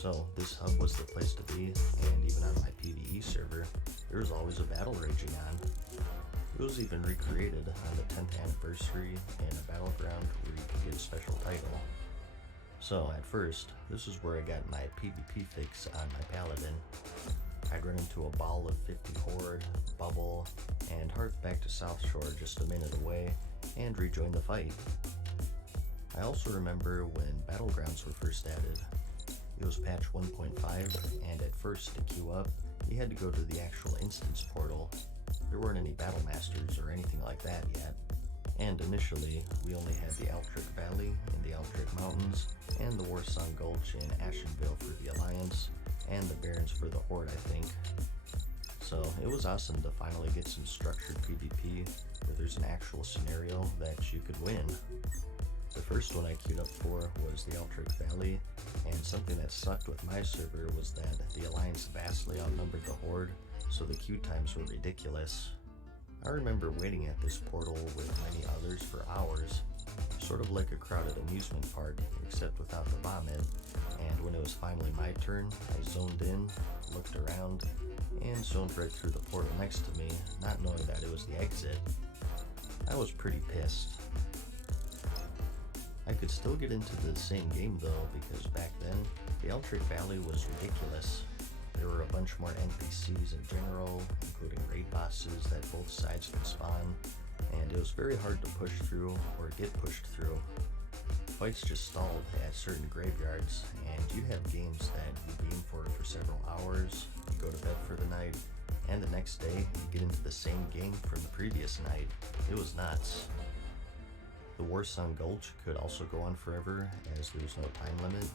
So this hub was the place to be, and even on my PvE server, there was always a battle raging on. It was even recreated on the 10th anniversary in a battleground where you could get a special title. So at first, this is where I got my PvP fix on my paladin. I'd run into a ball of 50 horde, bubble, and hearth back to South Shore just a minute away, and rejoin the fight. I also remember when Battlegrounds were first added. It was patch 1.5, and at first to queue up, you had to go to the actual instance portal. There weren't any battle masters or anything like that yet. And initially, we only had the Altric Valley and the Altric Mountains, and the Warsong Gulch in Ashenvale for the Alliance, and the Barrens for the Horde, I think. So it was awesome to finally get some structured PvP where there's an actual scenario that you could win. The first one I queued up for was the Altric Valley, and something that sucked with my server was that the Alliance vastly outnumbered the Horde, so the queue times were ridiculous. I remember waiting at this portal with many others for hours, sort of like a crowded amusement park, except without the vomit, and when it was finally my turn, I zoned in, looked around, and zoned right through the portal next to me, not knowing that it was the exit. I was pretty pissed. I could still get into the same game though, because back then, the Altric Valley was ridiculous. There were a bunch more NPCs in general, including raid bosses that both sides could spawn, and it was very hard to push through or get pushed through. Fights just stalled at certain graveyards, and you'd have games that you'd be in for several hours, you go to bed for the night, and the next day you get into the same game from the previous night. It was nuts. The Warsong Gulch could also go on forever, as there was no time limit.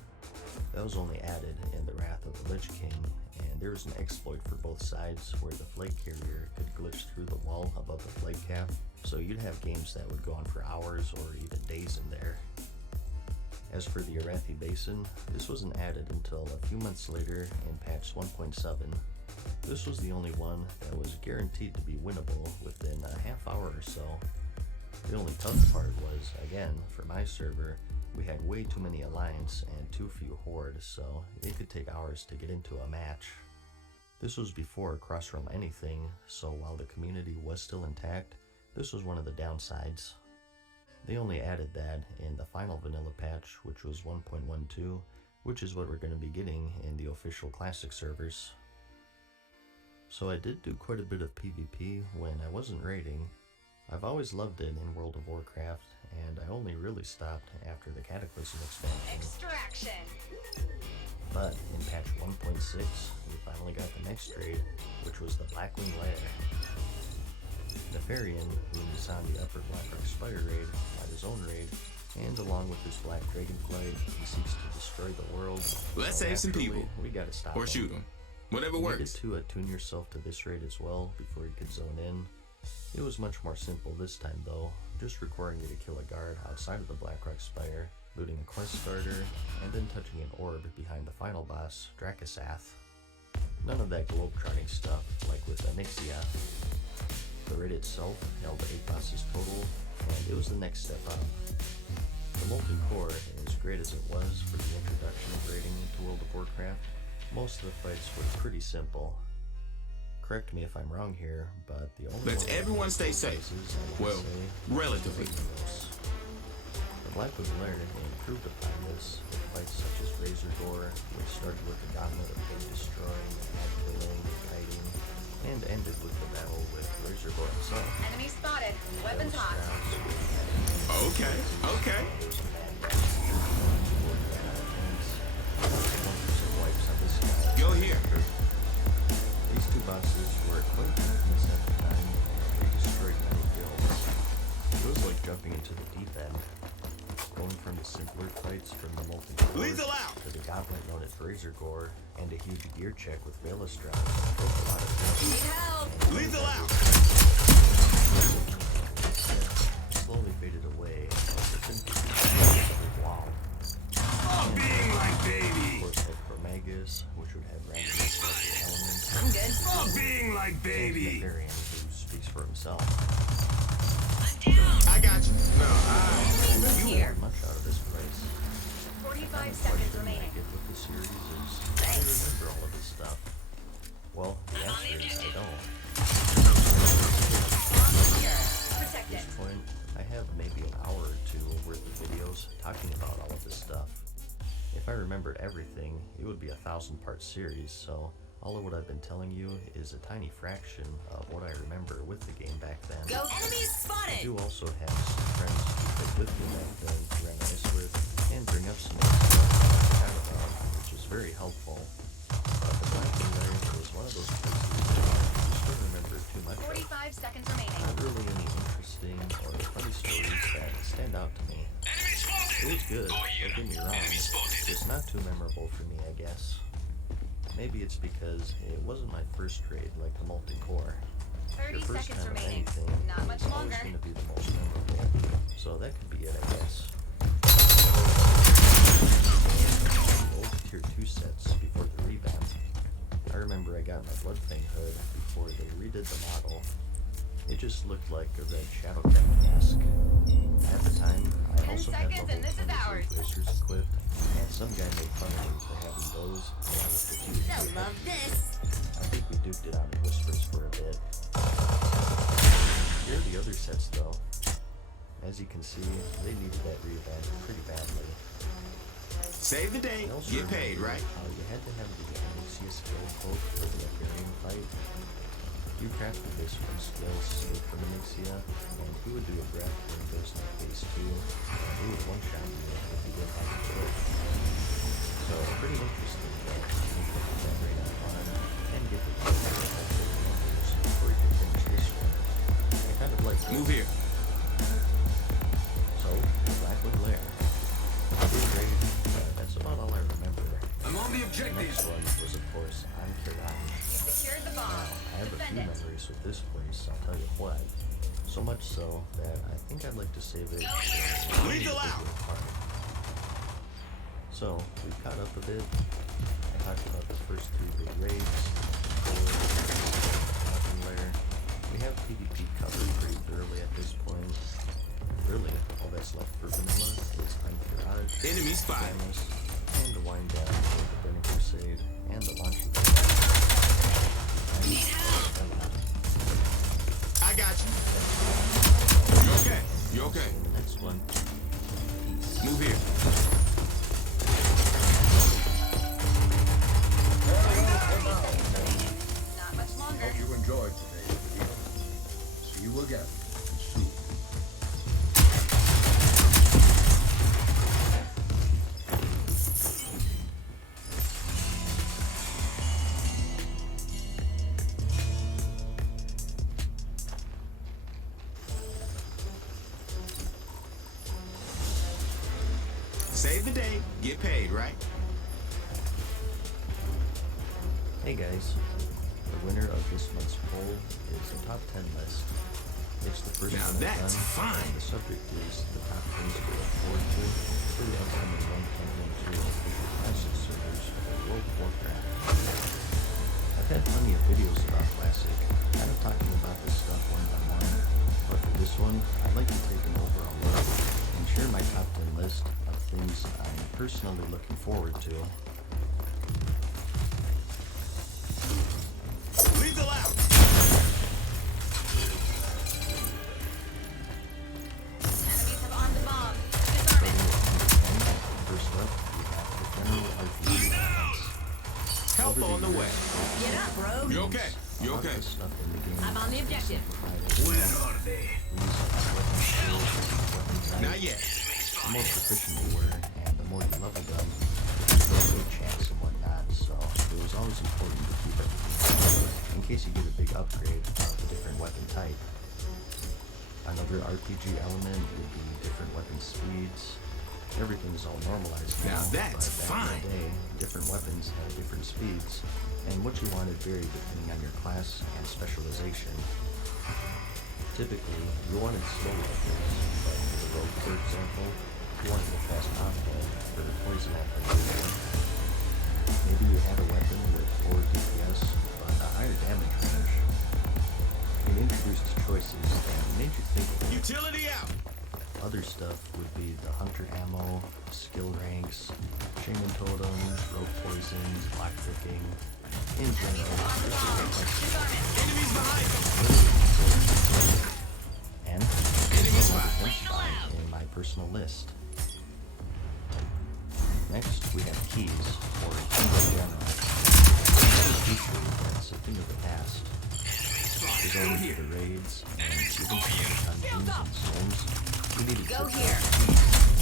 That was only added in the Wrath of the Lich King, and there was an exploit for both sides where the Flake Carrier could glitch through the wall above the Flake Cap, so you'd have games that would go on for hours or even days in there. As for the Arathi Basin, this wasn't added until a few months later in patch 1.7. This was the only one that was guaranteed to be winnable within a half hour or so. The only tough part was, again, for my server, we had way too many Alliance and too few Horde, so it could take hours to get into a match. This was before cross-realm anything, so while the community was still intact, this was one of the downsides. They only added that in the final vanilla patch, which was 1.12, which is what we're going to be getting in the official classic servers. So I did do quite a bit of PvP when I wasn't raiding. I've always loved it in World of Warcraft, and I only really stopped after the Cataclysm expansion. Extraction! But in patch 1.6, we finally got the next raid, which was the Blackwing Lair. Nefarian, who is on the Upper Blackrock Spire raid, had his own raid, and along with his Black Dragonflight, he seeks to destroy the world. Let's save some people. We gotta stop Or him. shoot them. Whatever You works. needed to attune yourself to this raid as well before you could zone in. It was much more simple this time though, just requiring you to kill a guard outside of the Blackrock Spire, looting a quest starter, and then touching an orb behind the final boss, Dracasath. None of that globe-trotting stuff like with Onyxia. The raid itself held 8 bosses total, and it was the next step up. The Molten Core, as great as it was for the introduction of raiding into World of Warcraft, most of the fights were pretty simple. Correct me if I'm wrong here, but the only Let's one everyone stay safe. Well, relatively. The Blackwing Lair improved upon this with fights such as Razor Gore, which started with the Gauntlet of Big Destroying, Mad Killing, Kiting, and ended with the battle with Razor Gore himself. Enemy spotted. Weapons hot. Okay, okay. Go here. These two bosses were quite infamous at the time. They destroyed many kills. It was like jumping into the deep end. Going from the simpler fights from the Molten Core Lethal out! to the gauntlet known as Razor Gore and a huge gear check with Veilastron broke a lot of Need kills. help! Lethal out! Slowly faded away as the sympathy wow. Oh, being like Of baby! course, had Chromagus, which would have random special elements. I'm good. Oh, being like baby! Nefarian, who speaks for himself. I got you. No, Here. Much out of this place. 45 The seconds question I remaining. get with the series is, if I remembered everything, it would be a 1,000-part series, so all of what I've been telling you is a tiny fraction of what I remember with the game back then. Go enemies I spotted! do also have some friends who played with me back then to reminisce with and bring up some stuff I forgot about, which is very helpful. The Blackwing Lair is one of those places that I just don't remember too much of. 45 seconds remaining. Not really any interesting or funny stories that stand out to me. It was good, don't get me wrong, just not too memorable for me, I guess. Maybe it's because it wasn't my first raid like the multi-core. 30 Your first seconds time of remaining. anything Not much is always longer. going to be the most memorable. So that could be it, I guess. The old tier 2 sets before the revamp. I remember I got my Bloodfang hood before they redid the model. It just looked like a red Shadowcat mask. At the time, I 10 also had seconds the and this is whole ours. Razors equipped, and some guy made fun of me for having those when I was confused. They'll love this. I think we duked it out in whispers for a bit. Here are the other sets though. As you can see, they needed that revamp pretty badly. Save the day, I also get paid, remember right? how you had to have the Onyxia skill code for the Aquarium fight. You crafted this from skills saved from Onyxia, and he would do a breath when he goes into phase 2, and he would one-shot you if you didn't have to do it. So, pretty interesting that you can put that right on fun, and get the numbers before you can finish this one. I kind of like Move here. So, Blackwing Lair. Pretty great, but that's about all I remember. I'm on the The objective. next one was, of course, Ahn'Qiraj. You secured the bomb. I have a Defend few it. memories with this place, I'll tell you what. So much so that I think I'd like to save it for Lethal out. part. So, we caught up a bit. I talked about the first 3 big raids. Blackwing Lair. We have PvP covered pretty thoroughly at this point. Really, all that's left for vanilla is Ahn'Qiraj, Enemy spotted. Samus, and the wind down for the Burning Crusade, and the launch event. I got you. You okay? You okay? The next one, Peace. Move here. Not much longer. Hope you enjoyed today's video. See you again soon. Save the day, get paid, right? Hey guys, the winner of this month's poll is a top 10 list. It's the first Now one I've that's done, fine. and the subject is the top things to look forward to for the upcoming 1.12 Visual Classic servers for World of Warcraft. I've had plenty of videos about Classic, kind of talking about this stuff one by one, but for this one, I'd like to take an overall look and share my top 10 list of things I'm personally looking forward to. Lethal out. Enemies have armed the bomb. Disarm it. First up, we have the general RPG elements. Help Over on the way. Get up, bro. You okay? You A lot of okay? the stuff in the game I'm on the objective. Where are they? Not yet. The more proficient you were, and the more you leveled them, the more good chance and whatnot, so it was always important to keep everything in case you get a big upgrade of a different weapon type. Another RPG element would be different weapon speeds. Everything is all normalized now, Now that's but back fine. in the day, different weapons had different speeds, and what you wanted varied depending on your class and specialization. Typically, you wanted slow weapons, but for the rogue, for example, you wanted a fast knockdown for poison application. Maybe you had a weapon with lower DPS, but a higher damage range. It introduced choices and made you think a bit. Utility out. Other stuff would be the hunter ammo, skill ranks, shaman totems, rogue poisons, lockpicking. In general, just a complexity. Disarm it. Enemies behind. And Enemy another spot. defense spot in my personal list. Next, we have keys, or keys in general. This is feature that's a thing of the past. There's always the raids, and even some of the dungeons and zones. We needed Go to here.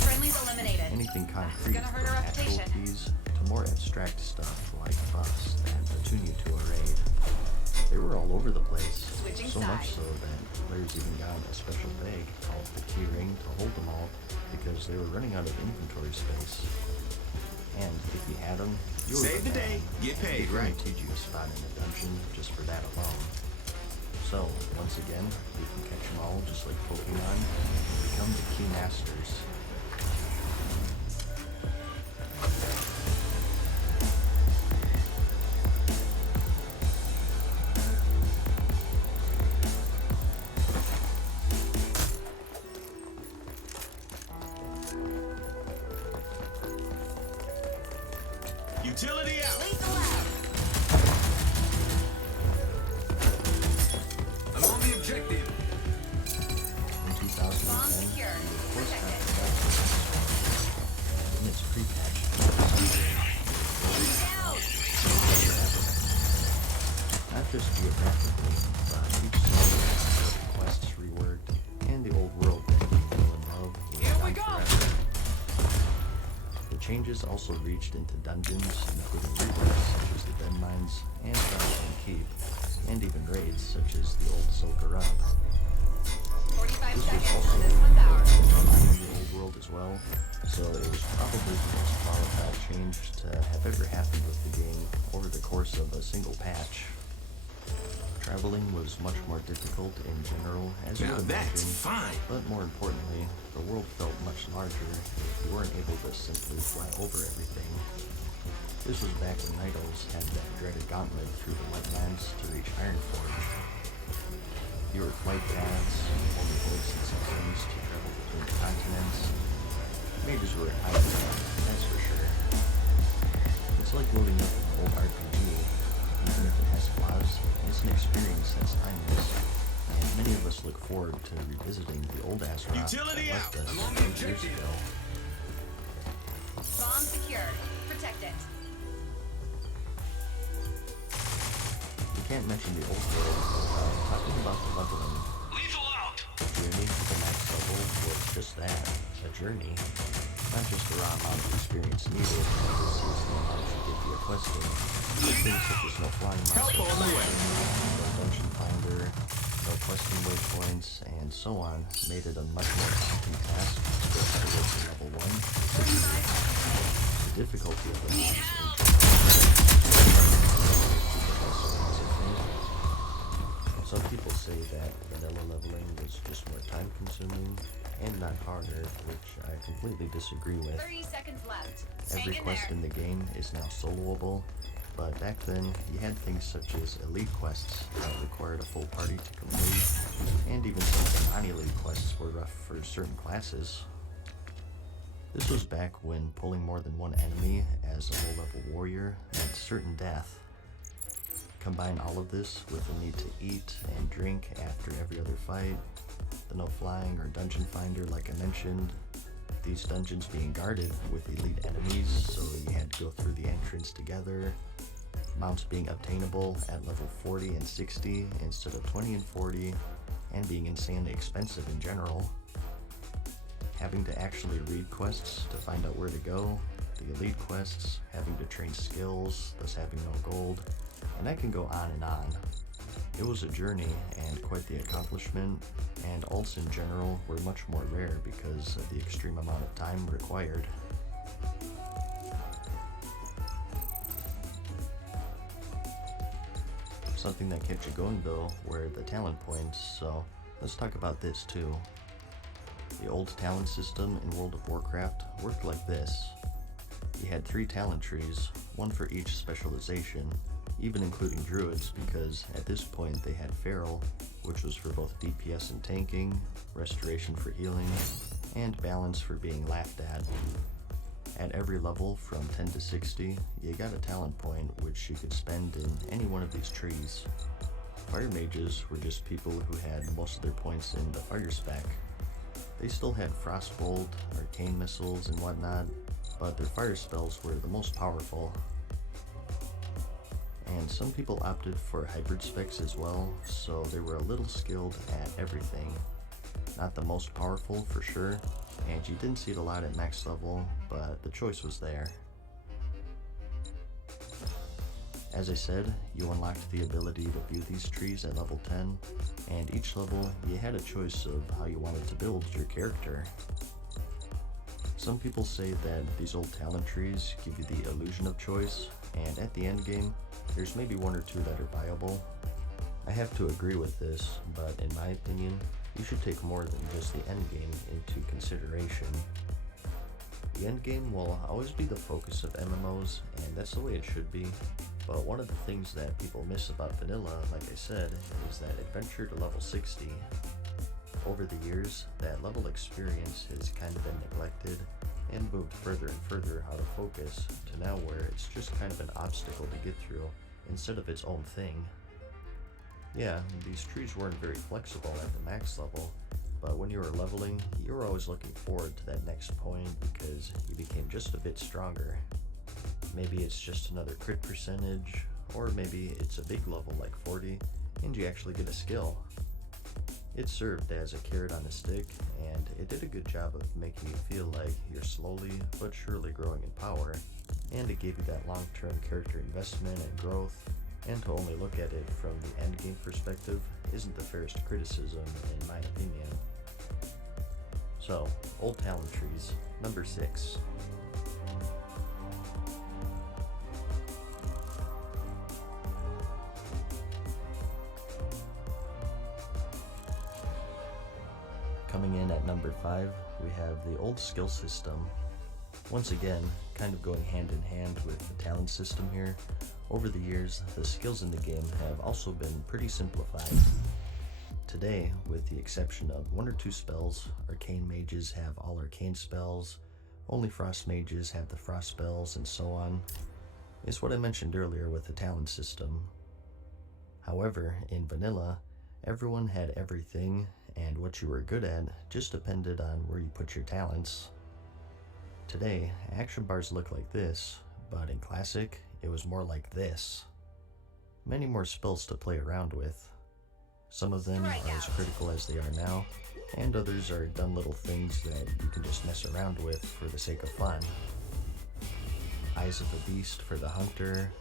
Friendlies eliminated. anything concrete Gonna hurt from our actual reputation. keys to more abstract stuff like buffs that attune you to a raid. They were all over the place, Switching so much sides. so that players even got a special bag called the key ring to hold them all because they were running out of inventory space. And if you had them, you were Save the day, get paid, they right? guaranteed you a spot in the dungeon just for that alone. So, once again, you can catch them all just like Pokemon and become the key masters. Utility out. Lethal out. I'm on the objective. In 2010, Bomb secured. of course got Protected. the best in its pre-patch. Out. Not just geographically, but each zone had the quests reworked, and the old world that we fell in love with Here we down go. forever. The changes also reached into dungeons, including reworks such as the Den Mines and Sunstone Keep, and even raids such as the old Solkarab. 45 This was seconds. also This one's ours. in the old world as well, so it was probably the most volatile change to have ever happened with the game over the course of a single patch. Traveling was much more difficult in general, as you Now would that's imagine, fine. but more importantly, the world felt much larger if you weren't able to simply fly over everything. This was back when Night Elves had that dreaded gauntlet through the wetlands to reach Ironforge. Fewer flight paths, only boats and systems to travel between continents. Mages were a high that's for sure. It's like loading up an old RPG, even if it has flaws. It's an experience that's timeless, and many of us look forward to revisiting the old Azeroth Utility that out. left us I'm on the 8 years objective. ago. Bomb secured. Protect it. You can't mention the old world without talking about the leveling. Lethal out. The journey to the next level was just that, a journey. Not just the raw amount of experience needed, but the seriously amount you get via questing. Things such as no flying Help on the way. no dungeon finder, no questing waypoints, and so on, made it a much more daunting task to go towards level 1. The difficulty of the mobs Some people say that vanilla leveling was just more time consuming and not harder, which I completely disagree with. 30 seconds left. Every Hang in quest there. in the game is now soloable, but back then you had things such as elite quests that required a full party to complete, and even some of the non-elite quests were rough for certain classes. This was back when pulling more than one enemy as a low-level warrior meant certain death. Combine all of this with the need to eat and drink after every other fight, the no flying or dungeon finder like I mentioned, these dungeons being guarded with elite enemies, so you had to go through the entrance together, mounts being obtainable at level 40 and 60 instead of 20 and 40, and being insanely expensive in general. Having to actually read quests to find out where to go, the elite quests, having to train skills, thus having no gold, and I can go on and on. It was a journey and quite the accomplishment, and ults in general were much more rare because of the extreme amount of time required. Something that kept you going though were the talent points, so let's talk about this too. The old talent system in World of Warcraft worked like this. You had 3 talent trees, one for each specialization, even including druids because at this point they had feral, which was for both DPS and tanking, restoration for healing, and balance for being laughed at. At every level from 10 to 60, you got a talent point which you could spend in any one of these trees. Fire mages were just people who had most of their points in the fire spec. They still had frostbolt, arcane missiles, and whatnot, but their fire spells were the most powerful. And some people opted for hybrid specs as well, so they were a little skilled at everything. Not the most powerful for sure, and you didn't see it a lot at max level, but the choice was there. As I said, you unlocked the ability to view these trees at level 10, and each level you had a choice of how you wanted to build your character. Some people say that these old talent trees give you the illusion of choice, and at the end game, there's maybe one or two that are viable. I have to agree with this, but in my opinion, you should take more than just the end game into consideration. The end game will always be the focus of MMOs, and that's the way it should be. But one of the things that people miss about vanilla, like I said, is that adventure to level 60. Over the years, that level experience has kind of been neglected and moved further and further out of focus to now where it's just kind of an obstacle to get through instead of its own thing. Yeah, these trees weren't very flexible at the max level, but when you were leveling, you were always looking forward to that next point because you became just a bit stronger. Maybe it's just another crit percentage, or maybe it's a big level like 40, and you actually get a skill. It served as a carrot on a stick, and it did a good job of making you feel like you're slowly but surely growing in power, and it gave you that long-term character investment and growth, and to only look at it from the endgame perspective isn't the fairest criticism in my opinion. So, old talent trees, number 6. Coming in at number 5, we have the old skill system. Once again, kind of going hand in hand with the talent system here, over the years, the skills in the game have also been pretty simplified. Today, with the exception of 1 or 2 spells, arcane mages have all arcane spells, only frost mages have the frost spells, and so on. It's what I mentioned earlier with the talent system. However, in vanilla, everyone had everything, and what you were good at just depended on where you put your talents. Today, action bars look like this, but in Classic, it was more like this. Many more spells to play around with. Some of them are as critical as they are now, and others are done little things that you can just mess around with for the sake of fun. Eyes of the Beast for the Hunter,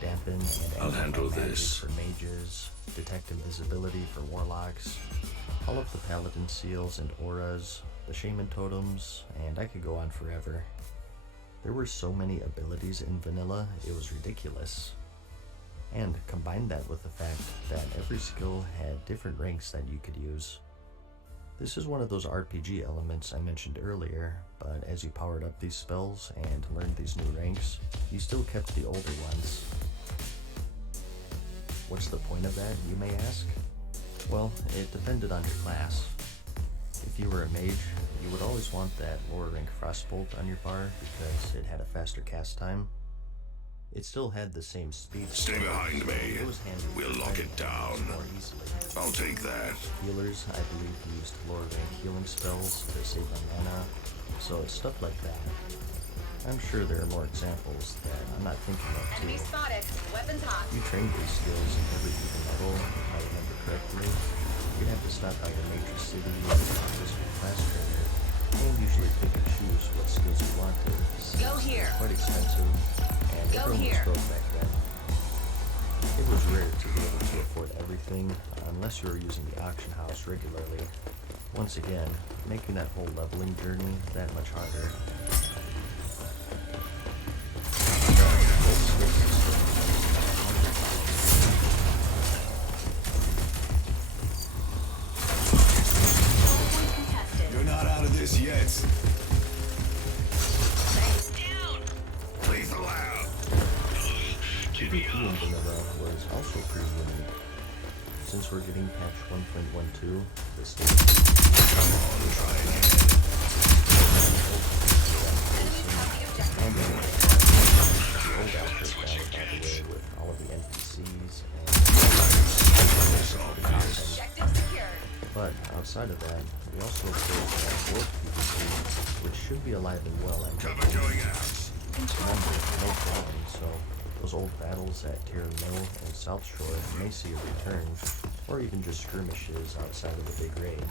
Dampen and I'll handle this for mages, Detect Invisibility for warlocks, all of the Paladin seals and auras, the Shaman totems, and I could go on forever. There were so many abilities in vanilla, it was ridiculous. And combine that with the fact that every skill had different ranks that you could use. This is one of those RPG elements I mentioned earlier, but as you powered up these spells and learned these new ranks, you still kept the older ones. What's the point of that, you may ask? Well, it depended on your class. If you were a mage, you would always want that lower rank Frostbolt on your bar because it had a faster cast time. It still had the same speed. Stay behind so me. it was handy We'll for lock fighting it down. more easily. I'll take that. Healers, I believe, used lower rank healing spells to save on mana, so it's stuff like that. I'm sure there are more examples that I'm not thinking of Enemy too. spotted. Weapons hot. You trained these skills in every even level, if I remember correctly. You'd have to stop by your major city and talk to your class trainer, and usually pick and choose what skills you wanted. Go here. Quite expensive, and Go everyone here. was broke back then. It was rare to be able to afford everything, unless you were using the auction house regularly. Once again, making that whole leveling journey that much harder. You're not out of this yet. Thanks. Down. Lethal out. PvP in vanilla was also pretty unique. Since we're getting patch 1.12, the stage Enemy caught the objective. and the old outfit battle, by the way, with all of the NPCs and Objective secured. But outside of that, we also played Warp PvP, which should be alive and well at Cover going out. remember, no falling, so those old battles at Terra Mill and South Shore may see a return, or even just skirmishes outside of the big raids.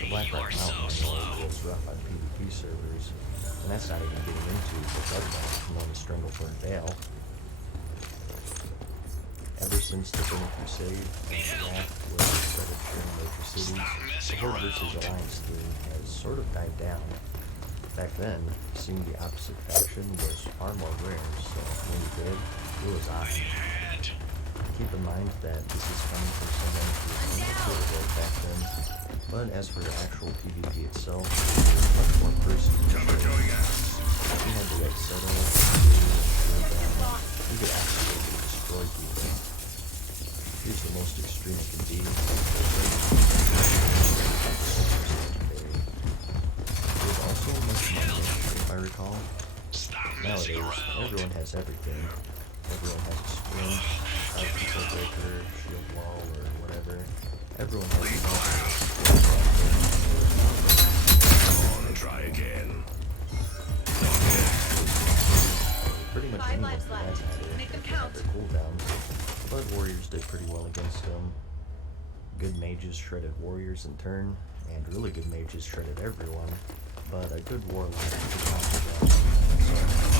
The Blackrock Mountain War was rough on PvP servers, and that's not even getting into the Bloodbath known as Stranglethorn Vale. Ever since the Burning Crusade and Wrath was started sharing major cities, the Horde vs. Alliance theme has sort of died down. Back then, seeing the opposite faction was far more rare, so when you did, it was on. Keep in mind that this is coming from someone who was uncritical back then, but as for actual PvP itself, it was much more personal. You had to get settled, you could absolutely destroy people. Here's the most extreme it can be. There's also much money, if I recall. Nowadays, everyone has everything. Everyone has a sprint, a control breaker, shield wall, or whatever. Everyone has Try again. pretty much 5 anyone lives for that left. matter Make them can have count. their cooldowns. But warriors did pretty well against them. Good mages shredded warriors in turn, and really good mages shredded everyone. But a good warlock could not do that.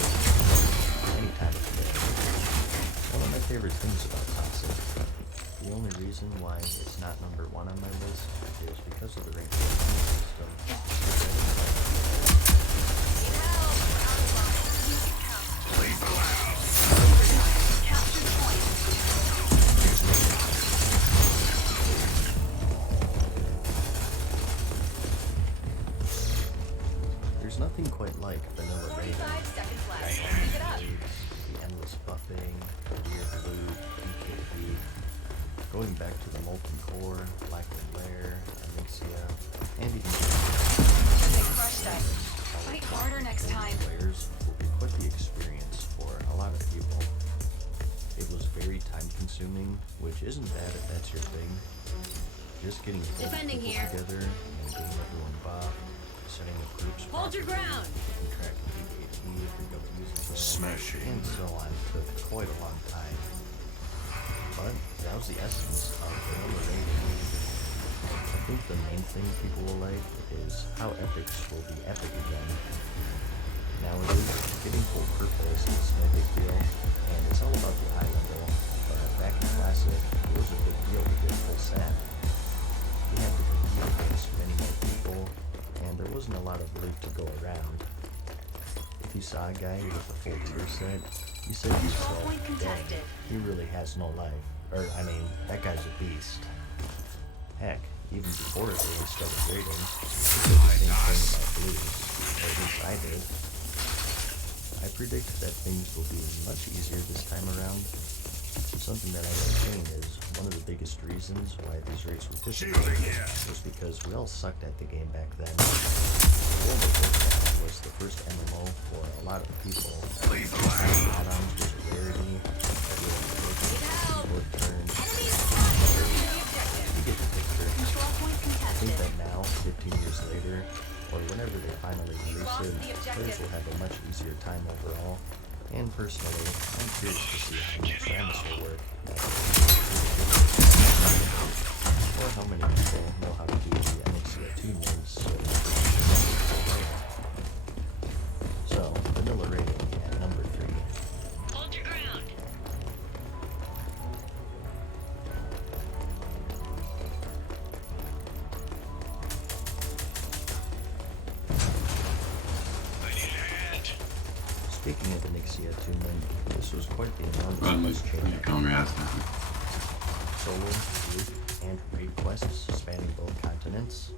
Any time of the day. One of my favorite things about Toxic, the only reason why it's not number 1 on my list is because of the rank system. There's nothing quite like vanilla raiding. 45 seconds left. Like Keep it up. the endless buffing, the weird loot, BKB, going back to the Molten Core, Blackwood Lair, Onyxia, and even They crushed us. Fight harder next time. players will be quite the experience for a lot of people. It was very time consuming, which isn't bad if that's your thing. Just getting Defending people here. together and getting everyone buffed, setting up groups. Hold your properly, ground. keeping track of PKT, if you're going to use it, Smashing. and so on took quite a long time. But that was the essence of vanilla raiding. I think the main thing people will like is how epics will be epic again. Nowadays, getting full purple is no big deal, and it's all about the eye level. But back in Classic, it was a big deal to get full sat. You had to compete against many more people, and there wasn't a lot of loot to go around. If you saw a guy with a full tier set, you said to yourself, point "Dang, contested." he really has no life." Or, I mean, that guy's a beast. Heck, even before they started raiding, you said the same thing about blues, or at least I did. I predict that things will be much easier this time around. Something that I maintain is one of the biggest reasons why these raids were difficult was because we all sucked at the game back then. World of Warcraft was the first MMO for a lot of people. Add-ons was a rarity. Everyone keyboard turns. You get the picture. Control point I think contested. that now, 15 years later, or whenever they finally release lost it, the objective. players will have a much easier time overall. And personally, I'm curious to see how much Samus will work. Or how many people know how to do the Onyxia attunements. So, vanilla rating at number 3. Hold your ground. Speaking of Onyxia attunement, this was quite the Run enormous like change. comrades. Solo, group, and raid quests spanning both continents.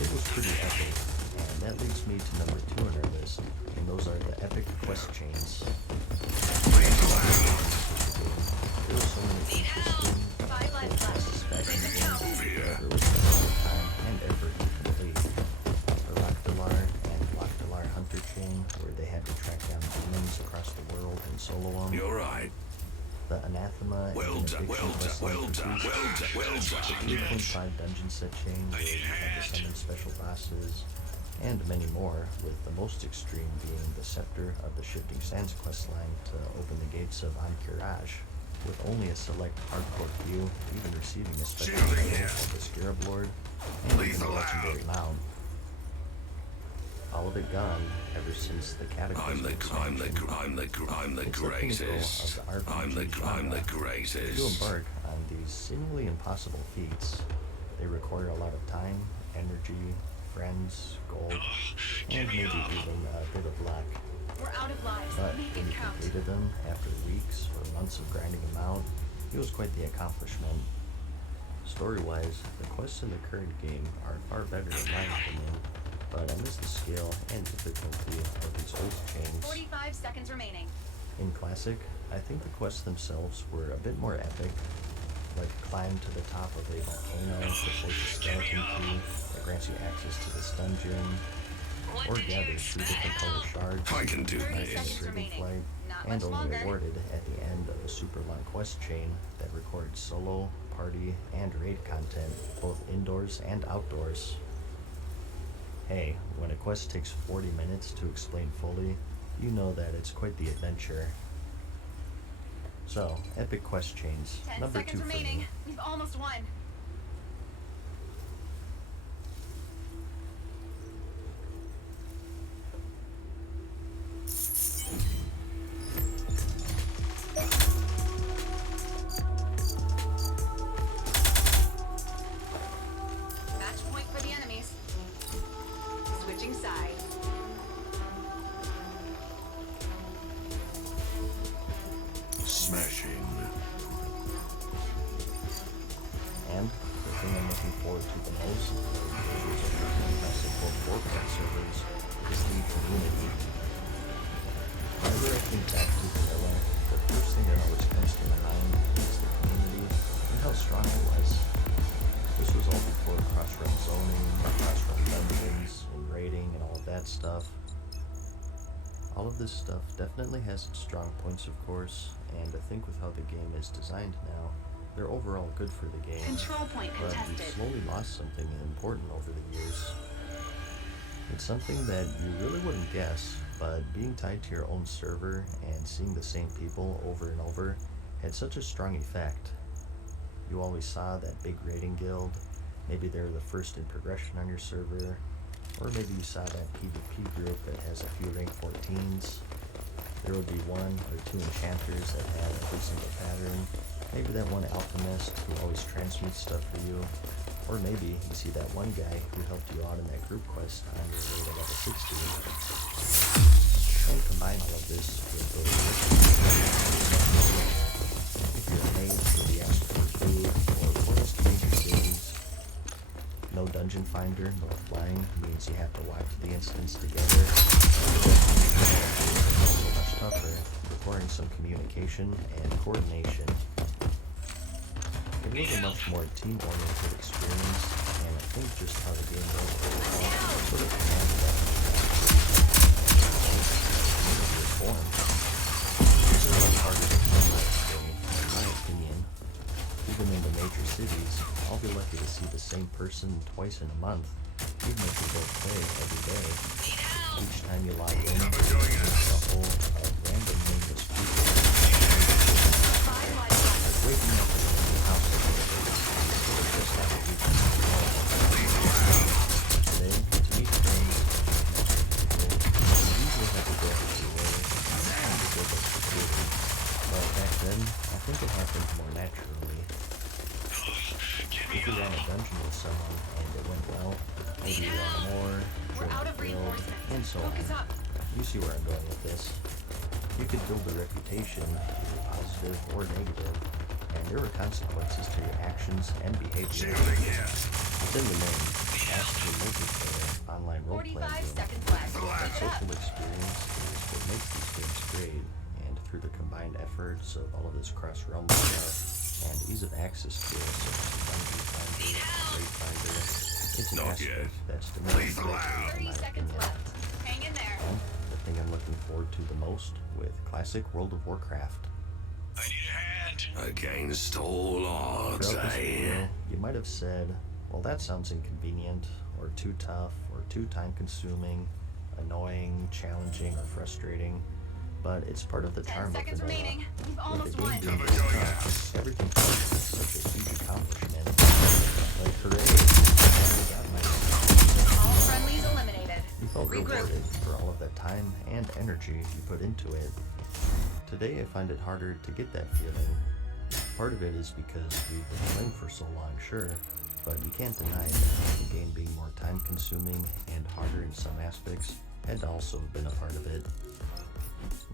It was pretty epic, and that leads me to number 2 on our list, and those are the epic quest chains. There were so many interesting, 5 lives left. quests back in the game here. that were wasting a lot of time and effort to complete. The Rakdalar and Lakdalar Hunter chain, where they had to track down demons across the world in solo on. You're right. the Anathema and Benediction quest line for 3.5 dungeon set chain where you have to summon special bosses, and many more, with the most extreme being the Scepter of the Shifting Sands questline to open the gates of Ahn'Qiraj, with only a select hardcore few even receiving a special title of the Scarab Lord and even a legendary mount. All of it gone ever since the Cataclysm expansion. I'm the It's the pinnacle greatest. of the RPG I'm the genre. To greatest. embark on these seemingly impossible feats, they require a lot of time, energy, friends, gold, and maybe even a bit of luck. We're out of lives. But Make when it you count. completed them after weeks or months of grinding them out, it was quite the accomplishment. Story-wise, the quests in the current game are far better in my opinion, but I miss the scale and difficulty of these old chains. 45 seconds remaining. In Classic, I think the quests themselves were a bit more epic, like climb to the top of a volcano to forge a skeleton key that grants you access to this dungeon, or gather 3 different color shards I can do in a this. trading remaining. flight, Not and much only longer. rewarded at the end of a super long quest chain that records solo, party, and raid content, both indoors and outdoors. Hey, when a quest takes 40 minutes to explain fully, you know that it's quite the adventure. So, epic quest chains, 10 number 2 seconds for remaining. me. We've almost won. Match point for the enemies. Switching sides. Smashing. And the thing I'm looking forward to the most is massive World of Warcraft servers is the community. Whenever I think back to vanilla, the first thing that always comes to my mind is the community and how strong it was. This was all before cross-run zoning, cross-run dungeons, and raiding, and all of that stuff. All of this stuff definitely has its strong points, of course, and I think with how the game is designed now, they're overall good for the game. Control point But we've contested. slowly lost something important over the years. It's something that you really wouldn't guess, but being tied to your own server and seeing the same people over and over had such a strong effect. You always saw that big raiding guild, maybe they're the first in progression on your server, or maybe you saw that PvP group that has a few rank 14s. There would be 1 or 2 enchanters that had every single pattern, maybe that one alchemist who always transmutes stuff for you, or maybe you see that one guy who helped you out in that group quest on your way to level 60. And combine all of this with those if you're a mage, you'll be asked for food or forest major cities. No dungeon finder nor flying means you have to walk to the instance together. Also much tougher, requiring some communication and coordination. It was a much more team-oriented experience, and I think just how the game was overall sort of commanded that community was born. It's a lot harder to come by today, in my opinion. Even in the major cities, I'll be lucky to see the same person twice in a month, even if we both play every day. Each time you log in, there's a whole random nameless people. Like waking up in a new house every day, instead of just having weekends to go. Today, to meet friends, you usually have to go out of your way and to build up security. But back then, I think it happened more naturally. If you ran a dungeon with someone and it went well, maybe you ran more, We're out joined of the guild, reinforcements. and so on. Focus up. You see where I'm going with this. You could build a reputation, either positive or negative, and there were consequences to your actions and behavior. Within the name, actually multiplayer online 45 role-playing game. seconds left. That Keep it up. social experience is what makes these games great, and through the combined efforts of all of this cross-realm stuff and ease of access to it, such as Dungeon Finder, Raid Finder, it's an Not aspect yet. that's diminished Lethal out. greatly, in 30 my seconds opinion. left. Hang in there. And the thing I'm looking forward to the most with classic World of Warcraft. I need a hand. fight against all odds, Throughout this eh? video, you might have said, well, that sounds inconvenient, or too tough, or too time-consuming, annoying, challenging, or frustrating, but it's part of the 10 charm of seconds vanilla. remaining. You've With almost the won. game being so tough, everything feels like such a huge accomplishment. Like, hooray, I finally got my All friendlies eliminated. You felt Regroup. rewarded for all of that time and energy you put into it. Today I find it harder to get that feeling. Part of it is because we've been playing for so long, sure, but you can't deny that the game being more time consuming and harder in some aspects had also been a part of it.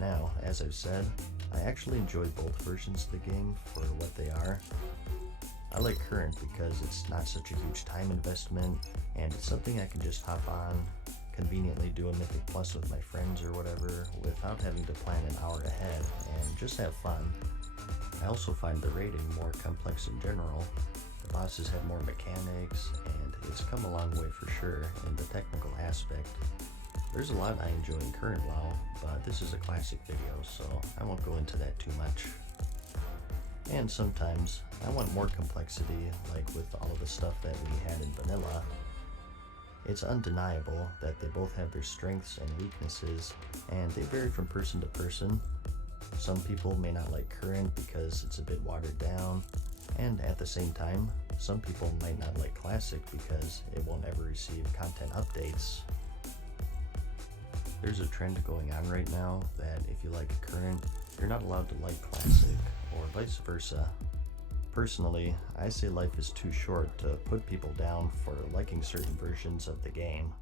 Now, as I've said, I actually enjoy both versions of the game for what they are. I like Current because it's not such a huge time investment, and it's something I can just hop on, conveniently do a Mythic Plus with my friends or whatever, without having to plan an hour ahead, and just have fun. I also find the rating more complex in general. The bosses have more mechanics, and it's come a long way for sure in the technical aspect. There's a lot I enjoy in Current WoW, but this is a classic video, so I won't go into that too much. And sometimes, I want more complexity, like with all of the stuff that we had in vanilla. It's undeniable that they both have their strengths and weaknesses, and they vary from person to person. Some people may not like Current because it's a bit watered down, and at the same time, some people might not like Classic because it won't ever receive content updates. There's a trend going on right now that if you like Current, you're not allowed to like Classic, or vice versa. Personally, I say life is too short to put people down for liking certain versions of the game.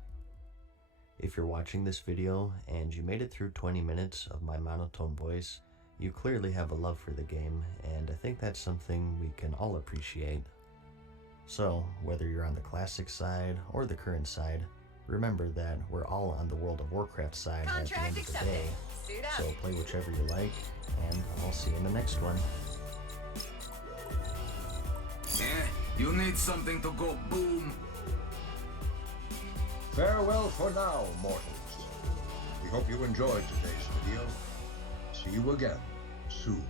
If you're watching this video and you made it through 20 minutes of my monotone voice, you clearly have a love for the game, and I think that's something we can all appreciate. So, whether you're on the Classic side or the Current side, remember that we're all on the World of Warcraft side at the end Contract of the accepted. day. Suit up. So play whichever you like, and I'll see you in the next one. You need something to go boom. Farewell for now, mortals. We hope you enjoyed today's video. See you again soon.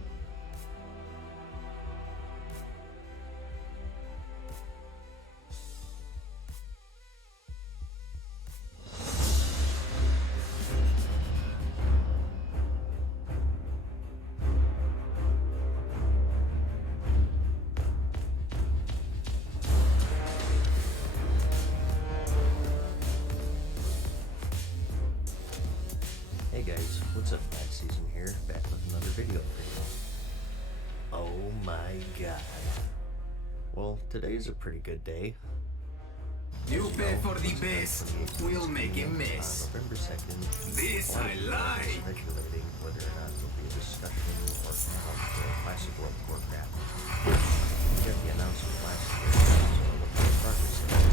Hey guys, what's up? Matt Season here, back with another video for you. Oh my god. Well, today's a pretty good day. You As pay know, for the once best, again, from the we'll make a 18th, mess. on November 2nd, This a lot of I people are like. speculating whether or not there'll be a discussion or comment for Classic World of Warcraft. We got the announcement last year, so what's the progress there?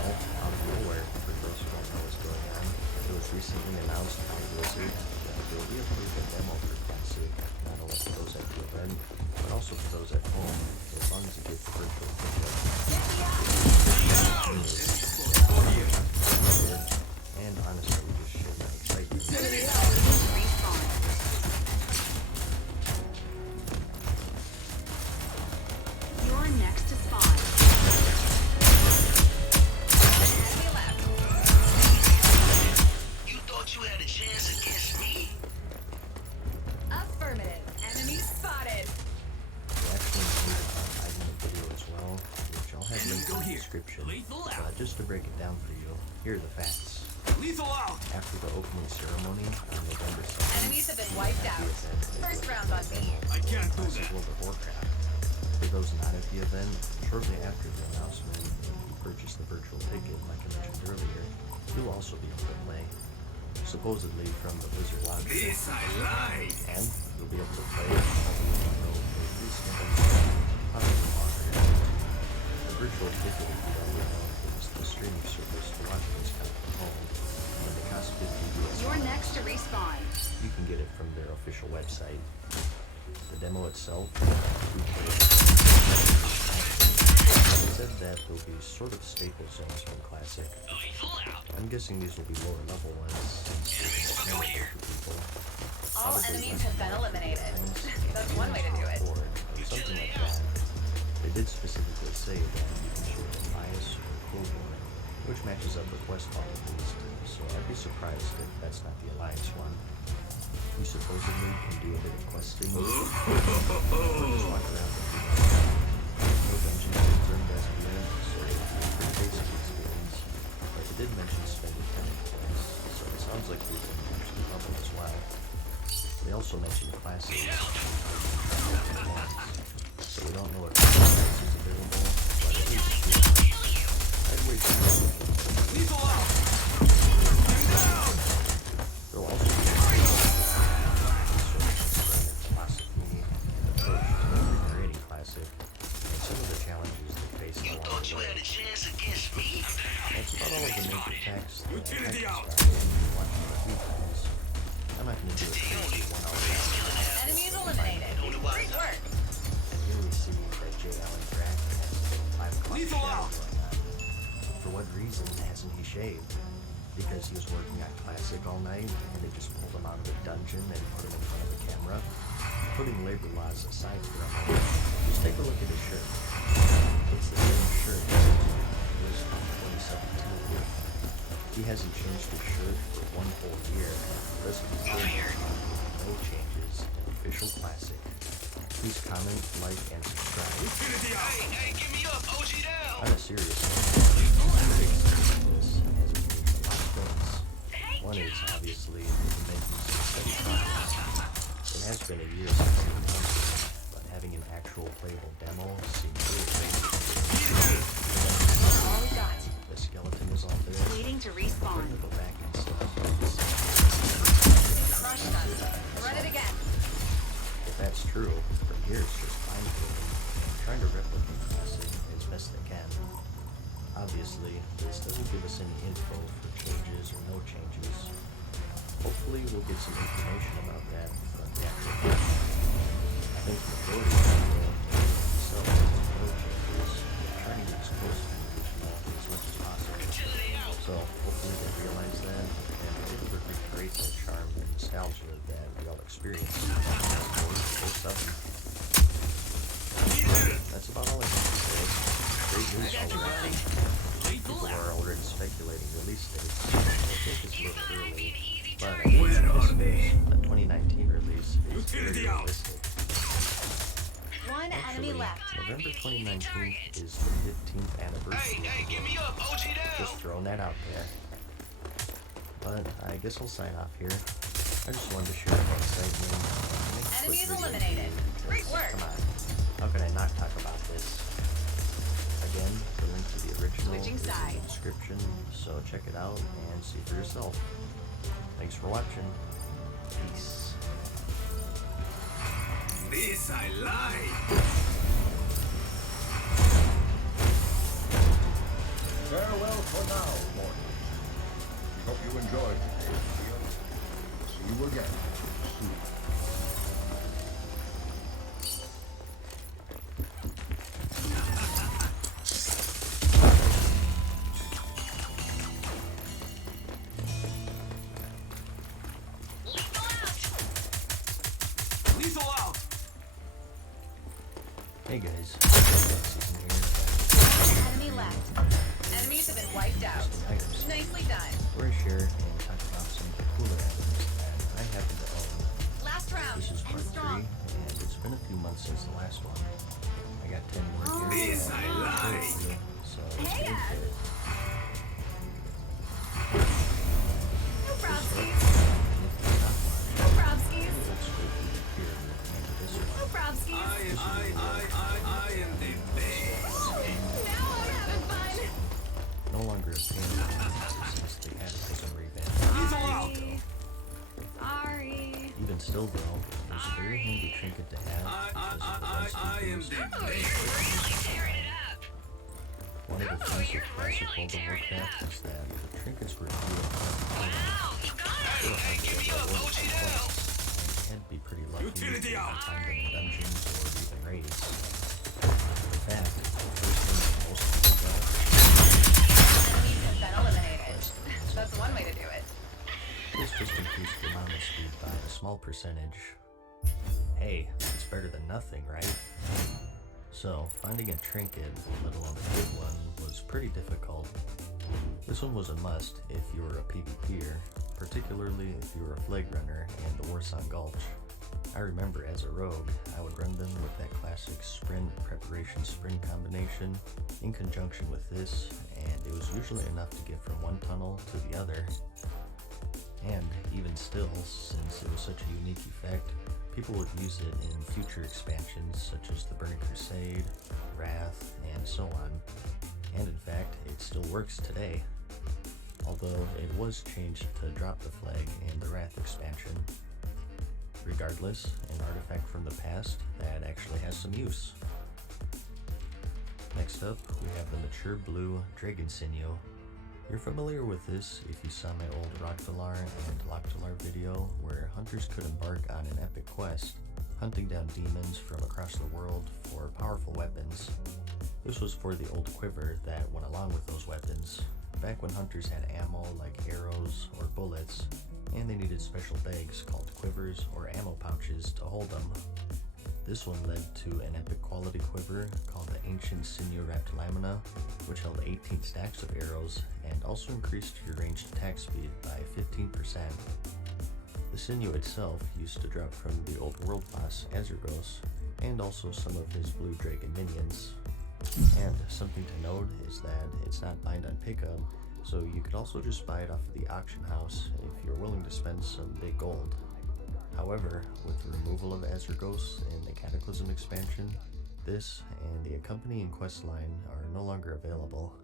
Well, out of nowhere, for those who don't know what's going on, it was recently announced by Blizzard that there will be a free demo for Classic, not only for those at the event, but also for those at home, as long as you get the virtual ticket. And honestly, just share my excitement. Respawn. You're next to spawn. Enemy left. You thought you had a chance against me? Affirmative. Enemy spotted. We actually made a item video as well, which I'll have linked in the description. Lethal out. But just to break it down for you, here are the facts. Lethal out. After the opening ceremony on November 2nd, Enemies have been wiped out. First round, Bugsy. I can't do Classic that. World of Warcraft. For those not at the event, shortly after the announcement, if you purchase the virtual ticket, like I mentioned earlier, you'll also be able to play, supposedly from the Blizzard Lounge. This I like. And you'll be able to play all the The virtual ticket, if you don't know, is the streaming service for watching this kind from home, and it costs $50. You're next to respawn. You can get it from their official website. The demo itself, They said that there'll be sort of staple zones from Classic. I'm guessing these will be lower level ones since it's memorable for people. All Probably enemies less have been memorable eliminated. things, That's one way to do it. or something like that. They did specifically say that you can shoot a bias or Cold War, which matches up with Westfall at least, so I'd be surprised if that's not the Alliance one. You supposedly can do a bit of questing, or just walk around and do that. No dungeons confirmed as of yet, so it's a pretty basic experience, but they did mention spending time in place, so it sounds like there's an actually bubble as well. They also mentioned classes, so we don't know if class is available, but at least I'd wait for that. Lethal out! There'll also be a sort of standard philosophy and approach to creating Classic, and some of the challenges they face You along thought the you way. had a chance against me? That's about all of the major facts that I Utility can out. start watching a few times. I'm not going to do a crazy 1 hour watch. Enemies eliminated. Great work. And here we see that J. Allen Drack has a 5 o'clock Lethal shadow out. going on. For what reason hasn't he shaved? Because he was working on Classic all night and they just pulled him out of the dungeon and put him in front of the camera. Putting labor laws aside for a moment, just take a look at his shirt. It's the same shirt that was from 2017. He hasn't changed his shirt for 1 whole year. Rest of the year, no changes in official Classic. Please comment, like, and subscribe. Utility out! Hey, give me up, OG down! On a serious note, this has changed a lot of things. One is obviously the making some steady progress. It has been a year since the announcement, but having an actual playable demo seems really crazy. All we got. The skeleton is all there. Waiting to I'm respawn. gonna go back and see if I can see. Crushed us. Run it again. If that's true, from here it's just fine tuning and trying to replicate Classic as best they can. Obviously, this doesn't give us any info for changes or no changes. Hopefully we'll get some information about that from the actual game. I think the majority of people so no changes, try to get as close to the original as much as possible. So hopefully they realize that and are able to recreate the charm and nostalgia that we all experienced. That's about all I can say. Great news already. People are already speculating release dates. I think it's a little early, but I think this news, a 2019 release, is very realistic. One enemy Actually, left. November 2019 is the 15th anniversary. Hey, give me up, OG down! Just throwing that out there. But I guess I'll sign off here. I just wanted to share my excitement. Enemies eliminated. Great work. Come on. How can I not talk about this? Again, the link to the original Switching is in the sides. description, so check it out and see for yourself. Thanks for watching. Peace. This I like. Farewell for now, mortals. We hope you enjoyed today's video. See you again soon. Lethal out! Hey guys, Season here. Enemy left. Enemies have been wiped out. Items. Nicely done. We're share and talk about some of the cooler items that I happen to own. Last round. This is And part 3, strong. and it's been a few months since the last one. I got 10 more here. This I like. So let's get into it. No probskies. And if it's not much, No probskies. let's go through here and to this No one. probskies. I am the best. Now I'm having fun. No longer a pain in the ass since they had a prison revamp. Lethal out! Sorry. Even still though, it's a very handy trinket to have because it prevents I am confused. the best. One of the things with classic World of Warcraft is that the trinkets were few and far between. Still have the level of components. had to be pretty lucky Utility to out. find them in dungeons or even raids. In fact, the first thing that most people got Enemies have been eliminated. That's one way to do it. is just increased your normal speed by a small percentage. Hey, it's better than nothing, right? So, finding a trinket, let alone a good one, was pretty difficult. This one was a must if you were a PvPer, particularly if you were a Flag Runner in the Warsong Gulch. I remember as a rogue, I would run them with that classic sprint preparation sprint combination in conjunction with this, and it was usually enough to get from one tunnel to the other. And even still, since it was such a unique effect, people would use it in future expansions such as the Burning Crusade, Wrath, and so on. And in fact, it still works today. Although it was changed to drop the flag in the Wrath expansion. Regardless, an artifact from the past that actually has some use. Next up, we have the Mature Blue Dragon Sinew. You're familiar with this if you saw my old Rok'Valar and Lok'Valar video where hunters could embark on an epic quest, hunting down demons from across the world for powerful weapons. This was for the old quiver that went along with those weapons, back when hunters had ammo like arrows or bullets, and they needed special bags called quivers or ammo pouches to hold them. This one led to an epic quality quiver called the Ancient Sinew Wrapped Lamina, which held 18 stacks of arrows and also increased your ranged attack speed by 15%. The sinew itself used to drop from the old world boss Azergos, and also some of his blue dragon minions. And something to note is that it's not bind on pickup, so you could also just buy it off of the auction house if you're willing to spend some big gold. However, with the removal of Azergos in the Cataclysm expansion, this and the accompanying quest line are no longer available.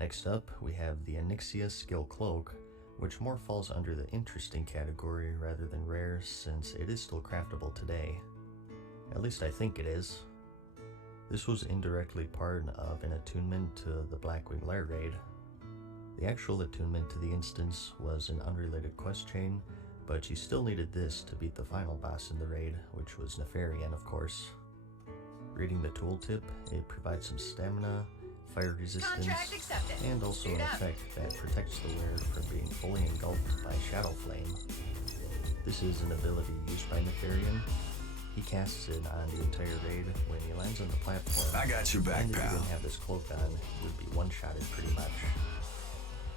Next up, we have the Onyxia Skill Cloak, which more falls under the interesting category rather than rare since it is still craftable today. At least I think it is. This was indirectly part of an attunement to the Blackwing Lair raid. The actual attunement to the instance was an unrelated quest chain, but you still needed this to beat the final boss in the raid, which was Nefarian, of course. Reading the tooltip, it provides some stamina, fire resistance, Contract accepted. and also Suit an up. effect that protects the wearer from being fully engulfed by Shadow Flame. This is an ability used by Nefarian. He casts it on the entire raid when he lands on the platform. I got your back, and if you pal. didn't have this cloak on, he would be one-shotted pretty much.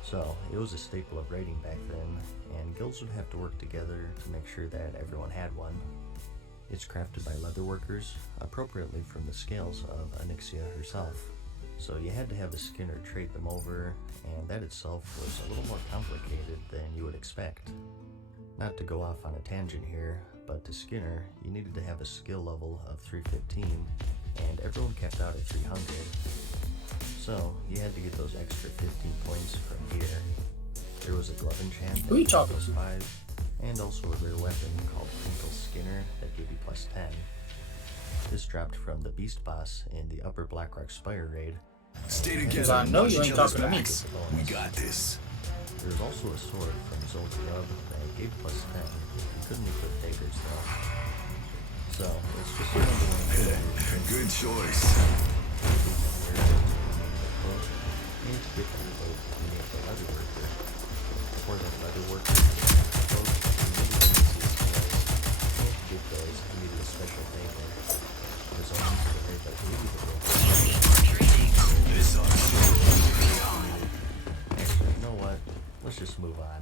So, it was a staple of raiding back then, and guilds would have to work together to make sure that everyone had one. It's crafted by leatherworkers, appropriately from the scales of Onyxia herself. So you had to have a skinner trade them over, and that itself was a little more complicated than you would expect. Not to go off on a tangent here, but to skinner, you needed to have a skill level of 315, and everyone capped out at 300. So, you had to get those extra 15 points from gear. There was a glove enchant Who you that talking gave to? +5, and also a rare weapon called Crinkle's Skinner that gave you +10. This dropped from the Beast Boss in the Upper Blackrock Spire raid. Stay and together. I know you Watch ain't each other's talking to me. backs. We got this. There was also a sword from Zolgrub that gave +10. You couldn't equip daggers though. So, it's just another one of those Good choice. and to get the cloak, you need the leather worker. For the leather worker, cloak, you need to and to get those, you needed a special dagger. There's only to the raid that gave you the dagger. This ought to Actually, you know what? Let's just move on.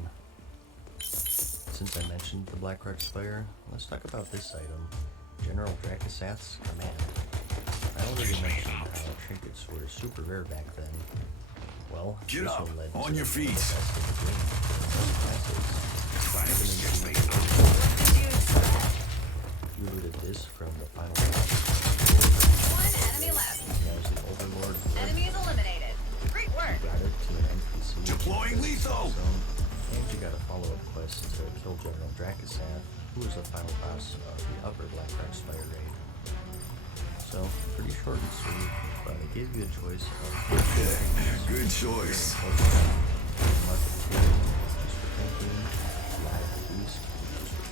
Since I mentioned the Blackrock Spire, let's talk about this item, General Dracasath's Command. I already mentioned how trinkets were super rare back then. Well, Get this up, one led on to your one of feet. the best in the game for most classes. finally get me. You looted this from the final boss. One enemy left. That was the Overlord. Enemies eliminated. Great work. You got it to an NPC. Deploying in the lethal. zone, and you got a follow-up quest to kill General Dracasath, who was the final boss of the Upper Blackrock Spire raid. So, pretty short and sweet, but it gave you a choice of Good choice. Market 2, just for tanking, Live Beast, just for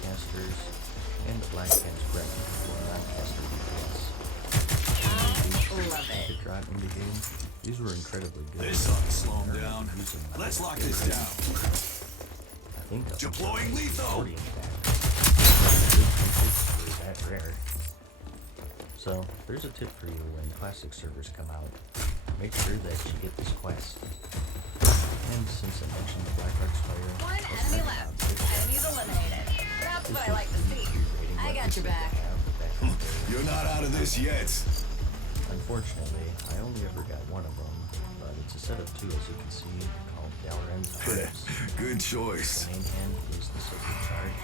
These were incredibly good. This ought to slow him down. Using them. Let's lock this down. I think up Deploying until lethal. 40 in fact. Good were that rare. So, there's a tip for you when classic servers come out. Make sure that you get this quest. And since I mentioned the Black Arts Fire, One let's enemy talk left. about this. Enemies eliminated. That's This what I was like to the see. rating I got weapons your that back. they have back in the day. You're not out of this yet. Unfortunately, I only ever got one of them, but it's a set of two, as you can see, called Galran Towers. Good The choice. main hand is the Sacred Charge,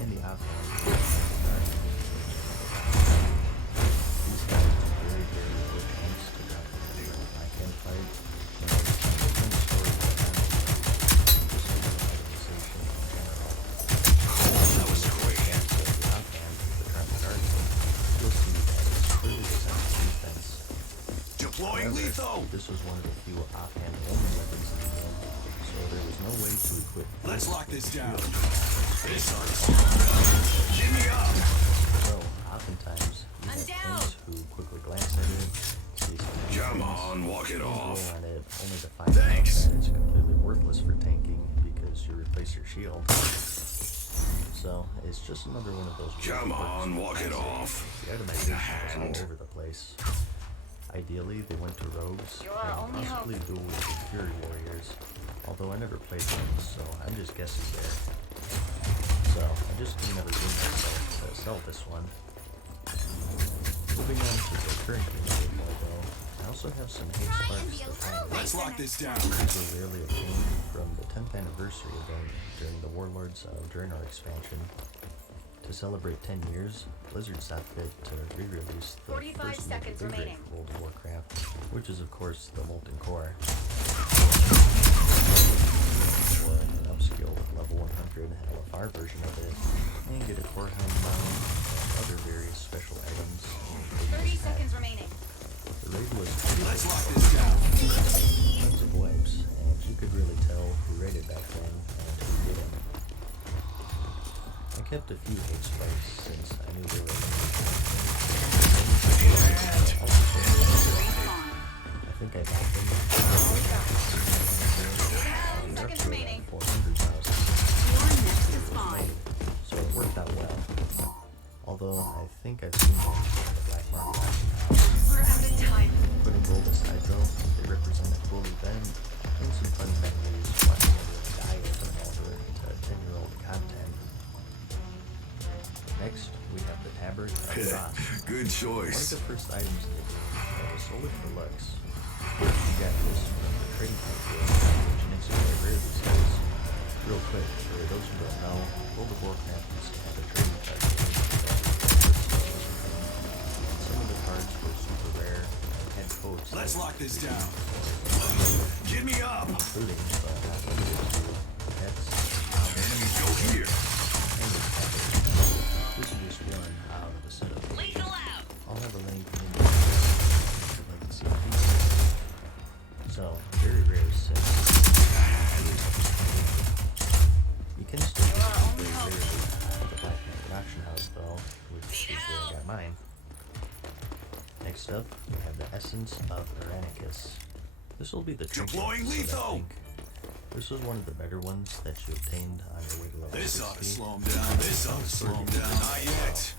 and the offhand is the Dark. These guys do very, very good tanks to drop into the backhand fight, and it's a different story for them. Just a little itemization in general. That was great. And so the offhand, the Trump Guard, you'll see that it's clearly designed for defense. Deploying However, lethal. this was one of the few offhand only weapons in the game, so there was no way to equip Let's this lock this with the down. shield. This ought to slow him down. Give me up. So, oftentimes, you I'm have down. friends who quickly glance at it, see some Come things, on, walk it and roll off. on it, only to find Thanks. out that it's completely worthless for tanking because you replace your shield. So, it's just another one of those weird Come quirks on, of walk it classic. off. The itemization was all over the place. Ideally, they went to rogues You're our and only hope. possibly dual wielded Fury Warriors, although I never played them, so I'm just guessing there. So, I just never gave myself to sell this one. Moving on to the current game though, I also have some hate sparks to find. Let's lock this down. These were rarely obtained from the 10th anniversary event during the Warlords of Draenor expansion. To celebrate 10 years, Blizzard saw fit to re-release the 45 first seconds major big remaining. break World of Warcraft, which is of course the Molten Core. Or an upscaled level 100 LFR version of it, and get a Core Hound mount and other various special items. and 30 goodies seconds packed. remaining. The raid was pretty Let's lock this down. tons of wipes, and you could really tell who raided back then and who didn't. I kept a few hate spikes since I knew they were I think I bought them. 10 seconds remaining. 400,000. You're next to spawn. So it worked out well. Although I think I've seen them in the black market auction house. We're out of time. Putting gold aside though, they represent a cool event and some fun memories watching everyone die over and over to 10-year-old content. Next, we have the Tabard of Ross. Good One of choice. the first items in the game that was solely for looks. You got this from the trading card game, which makes it quite rare these days. Real quick, for those who don't know, World of Warcraft used to have a trading card game that was some of the cards were super rare and had codes. Let's that lock this could be down. used, Give me up. including, but not limited to, pets, Enemies go here. and the Tabard. This is just one out of a set of Lethal out. I'll have a link in the if you'd like to see a piece. So, very rare since you can still get them very rarely at the Black Market auction house though, which is where I got mine. Next up, we have the Essence of Iranicus. This will be the trinket Deploying episode, I lethal! think. This was one of the better ones that you obtained on your way to level This 60. ought to slow him down. This ought to slow him down. Not yet.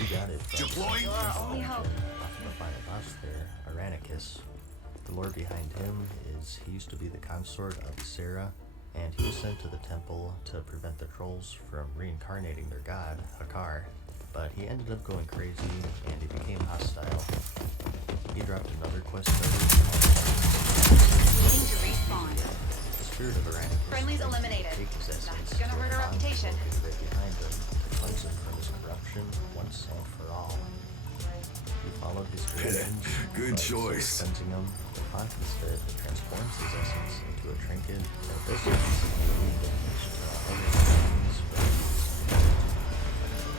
You got it. From Deploying You're our only hope. off the final boss there, Iranicus. The lore behind him is he used to be the consort of Sarah, and he was sent to the temple to prevent the trolls from reincarnating their god, Hakar. But he ended up going crazy, and he became hostile. He dropped another quest Waiting to respawn. the spirit of Iranicus. Friendlies tried to eliminated. take his essence That's gonna to a hurt our bond reputation. located right behind him to cleanse him from his corruption once and for all. He followed his directions. Good but instead of choice. cleansing him, the pot instead transforms his essence into a trinket that does significant damage to other enemies when used.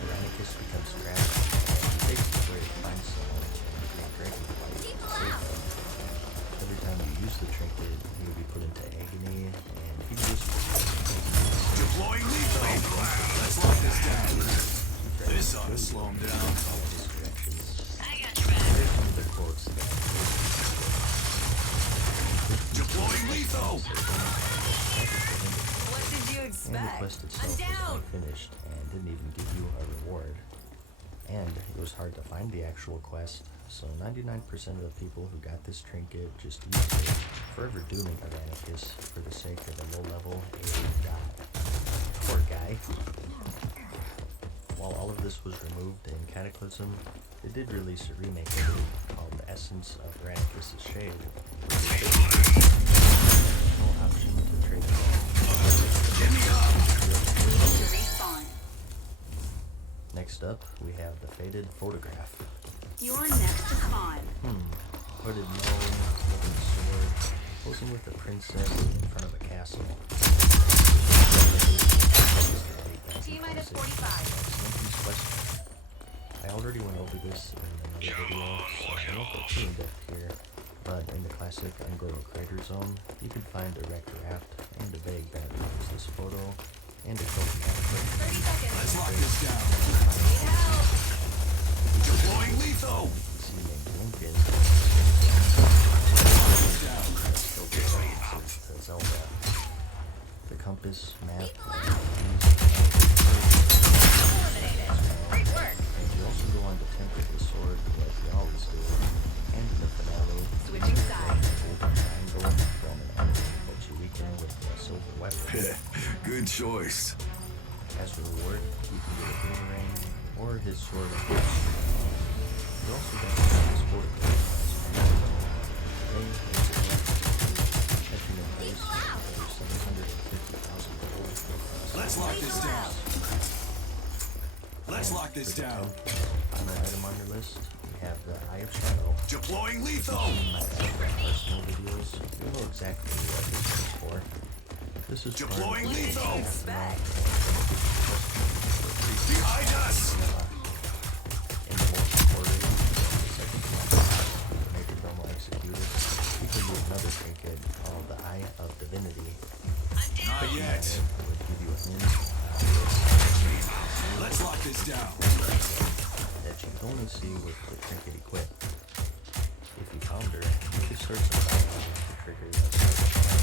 Iranicus becomes trapped, and he takes his way to find someone who can Dragonflight to save him. Every time you use the trinket, he will be put into agony, and he just Deploying lethal. Let's lock this down. This ought to slow him down. follow his directions. I got your back. Here's some of their quotes that And the quest itself was unfinished and didn't even give you a reward. And it was hard to find the actual quest, so 99% of the people who got this trinket just used it, forever dooming Irenicus for the sake of a low-level alien god. Poor guy. While all of this was removed in Cataclysm, they did release a remake of it called The Essence of Irenicus' Shade, which is no option to trade Respawn. Next up, we have the Faded Photograph. You're next to spawn. Hooded gnome, holding a sword, posing with a princess in front of a castle. T-minus 45. Slinky's question. I already went over this in another video, so I won't go too in-depth here, but in the classic Ungrow Crater Zone, you can find a wrecked raft and a bag that holds this photo and a token 30 seconds. Let's lock this down. Need help. Deploying lethal. See named Lincoln. Down. To Zelda. The compass, map, Eliminated. Great work. and you also go on to temper the sword like you always do. And in the finale, Switching sides. golden triangle from an enemy that you weaken with a silver weapon. Good choice. As a reward, you can get a boomerang or his sword of course. You also get his photograph. Today, catching a place over 750,000 gold. Let's lock this down. Let's lock this down. Final item on your list, we have the Eye of Shadow. Deploying lethal. In my personal videos, you'll know exactly what this is for. This is Deploying for lethal. Expect. Behind us. in the most important the second one, Major Domo executed. You can do another trinket called the Eye of Divinity. Not yet. It would give you a hint Let's lock this down. that you can only see with the trinket equipped. If you found her, you could start some dialogue to trigger that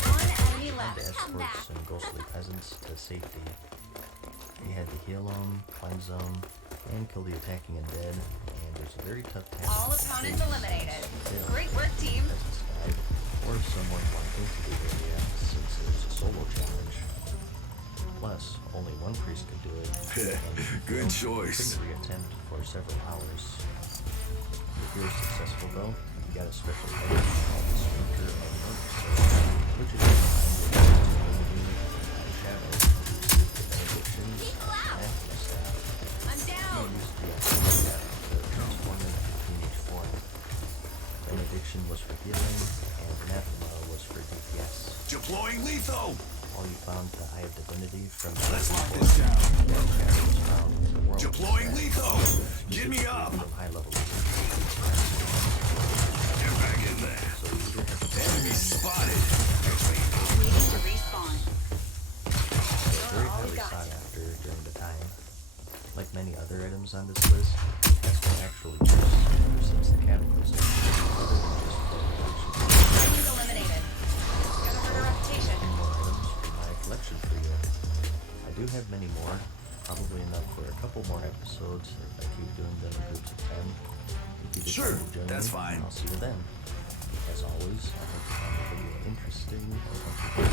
One enemy and left. to escort some ghostly peasants to safety. You had to heal them, cleanse them, and kill the attacking undead, and there's a very tough task. All opponents eliminated. Great work, team. Peasants guide, or someone walked into the area since it was a solo challenge. Plus, only one priest could do it. and if you Good failed, choice. You couldn't re-attempt for several hours. If you were successful though, you got a special item called the Speaker of Notice, which is combined with the ability of Shadow to receive the benedictions of Anathema Staff. I'm down. You used the Anathema Staff to transform into teenage form. Benediction was for healing, and Anathema was for DPS. Deploying lethal. While you found the Eye of Divinity from the Let's lock this down. Shadow was found in the world. Deploying lethal. You Get could me see up. from high level. Get back in there. So you either have to Enemy spotted. Needing to respawn. very all highly got sought you. after during the time. Like many other items on this list, it has been actually used ever since the Cataclysm. Other than just for collection. Enemies eliminated. Gotta hurt a reputation. Many more items from my collection for you. I do have many more, probably enough for a couple more episodes if I keep doing them in groups of 10. If you Sure, decide to join that's me, fine. I'll see you then. As always, I hope you found the video interesting or comfortable.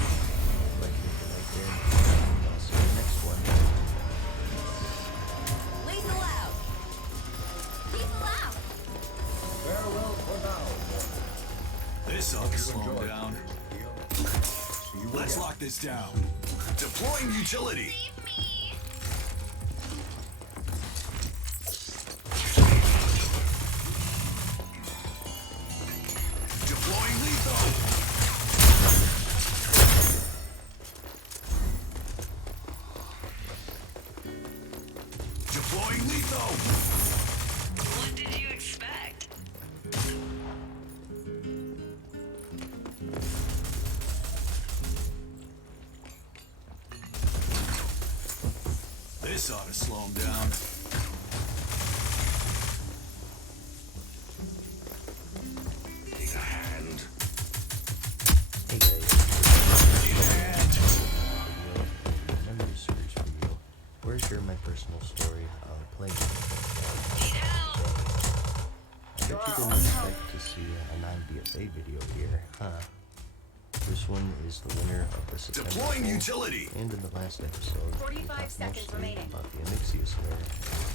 Like it if you liked it, and I'll see you in the next one. Lethal out. Lethal out. Farewell for now, mortal. This ought to You slow him enjoyed down. today's deal. See you Let's again. lock this down. Deploying utility. Deploying lethal. Deploying lethal. What did you expect? This ought to slow him down. Need a hand. Hey guys, Need a hand. video. Remember to personal story of playing with it. I bet you didn't expect to see a non-BFA video here, huh? This one is the winner of the September Deploying poll, utility. and in the last episode, 45 we talked seconds mostly remaining. about the Onyxius lair,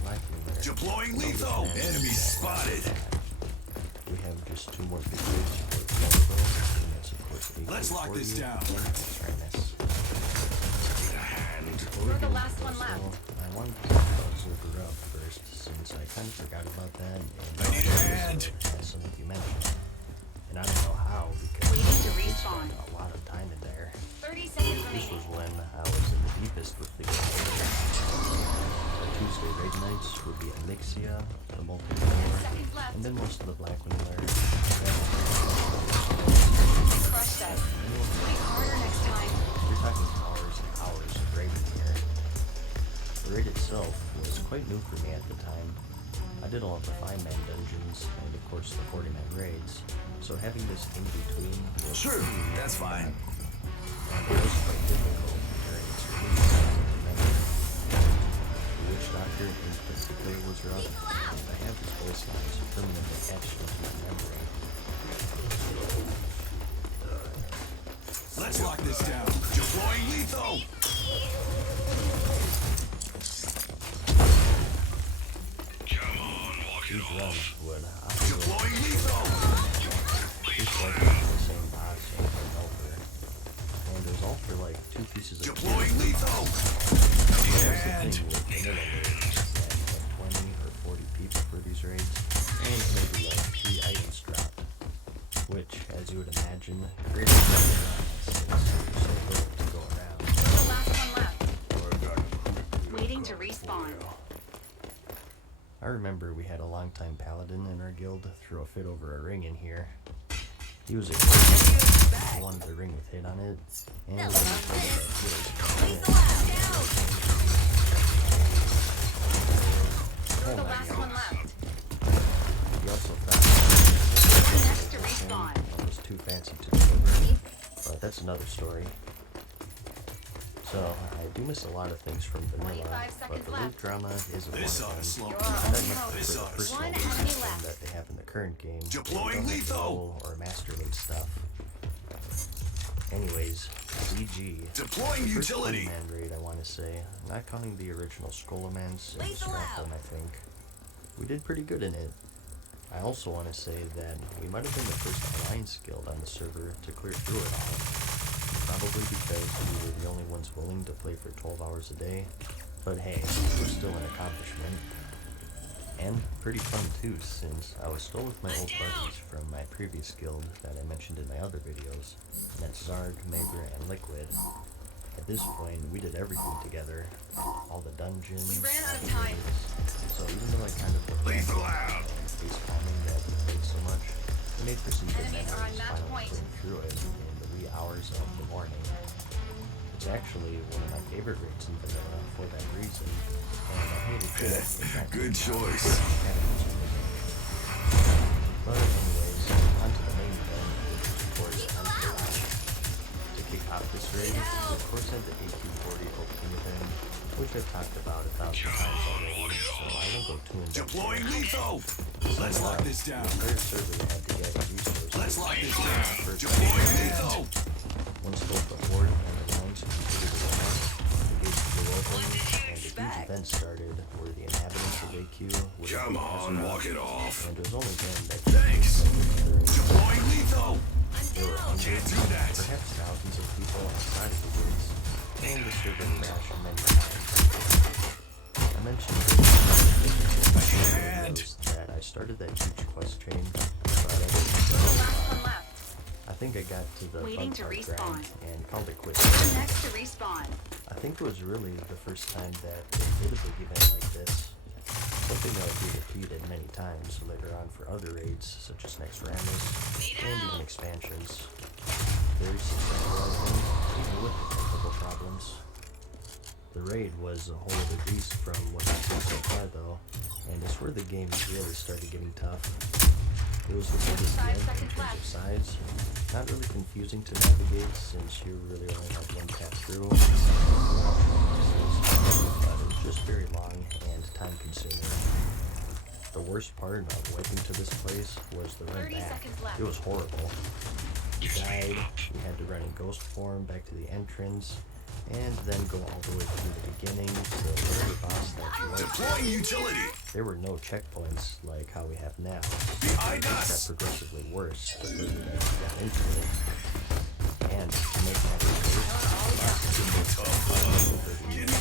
Lightning lair. Deploying and lethal. all the shenanigans Enemy that spotted. we have just 2 more videos for Lenovo, and that's of course Let's lock AK-40 this down. and X-Ramus. Need a hand. You're the last one left. I wanted to talk about Zerber Up first, since I kind of forgot about that, and I need a hand. as some of you mentioned. And I don't know how, because Waiting to I respawn. spent a lot of time in there. 30 seconds This was remaining. when I was in the deepest with the game. The Tuesday raid nights would be Onyxia, the multiplayer, 10 seconds left. and then most of the Blackwing lair. Crush that. Fight harder next time. You're talking hours and hours of raiding here. The raid itself was quite new for me at the time. I did all of the 5-man dungeons and of course the 40-man raids, so having this in between was Sure, that's fine. and it was quite difficult during its release. The Witch Doctor in particular was rough, and I have his voice lines permanently etched into my memory. Let's lock this down. Deploying lethal. These runs would often go Deploying lethal. just like the same boss over and over. And it was all for like 2 pieces of Deploying lethal. That's the And thing with vanilla raids, that you have 20 or 40 people for these raids, and maybe like 3 items dropped. Which, as you would imagine, created a since there's so little to go around. You're the last one left. Waiting to respawn. I remember we had a longtime paladin in our guild throw a fit over a ring in here. He was excited. He wanted the ring with hit on it, and when he told me that he was You're the last one left. he also thought You're next to respawn. it was too fancy to deliver. But that's another story. So, I do miss a lot of things from vanilla, 45 but seconds the loot left. drama isn't This one ought of to them. slow You're down. I much prefer This the ought to personal One loot enemy system left. that they have in the current game. Deploying They don't have the lethal. role or masterling stuff. Anyways, ZG. Deploying First utility. 40-man raid, I want to say, not counting the original Skolemans and Lethal out. Stratham, I think. We did pretty good in it. I also want to say that we might have been the first Alliance guild on the server to clear through it all. Probably because we were the only ones willing to play for 12 hours a day. But hey, it was still an accomplishment. And pretty fun too, since I was still with my old buddies from my previous guild that I mentioned in my other videos. And that's Zarg, Maber, and Liquid. At this point, we did everything together. All the dungeons. We ran out of time. So even though I kind of Lethal out. face palming that we played so much, it made for some good Enemies are on memories match finally point. playing through it in the wee hours of the morning. It's actually one of my favorite raids in vanilla for that reason, and I hated it. Good choice. But anyways, on to the main event, which is of course Uncle. To kick off this raid, we of course had the AQ-40 opening event, which I've talked about 1,000 times already, so I won't go too in-depth. Deploying lethal. Let's lock this down. Their server had to get resources. Let's lock this down. First, Deploying lethal. once both the Horde and the Lines completed the round, the gates flew open, and a huge event started where the inhabitants of AQ would Come on, walk it off. and it was only then that Thanks. during Deploying lethal. there were Can't hundreds, do that. perhaps thousands of people outside of the gates, and the server crashed many times. I mentioned hand. that I started that huge quest chain, but I You're the last one left. I think I got to the Waiting fun to part respawn. grind and called it quits. You're next to respawn. I think it was really the first time that they did a big event like this. Something that would be repeated many times later on for other raids, such as Next Ramus, and even expansions. Very successful, I think, even with the technical problems. The raid was a whole other beast from what I've seen so far though, and it's where the game really started getting tough. It was the biggest 5 event in seconds terms of left. size, not really confusing to navigate since you really only have one path through, but it was just very long. worst part about wiping to this place was the run 30 back. seconds left. It was horrible. We died, we had to run in ghost form back to the entrance, and then go all the way through the beginning to whatever boss that you wiped. Deploying utility. There were no checkpoints like how we have now. Behind It got us. progressively worse the further that we got into it. And to make matters worse, so you'd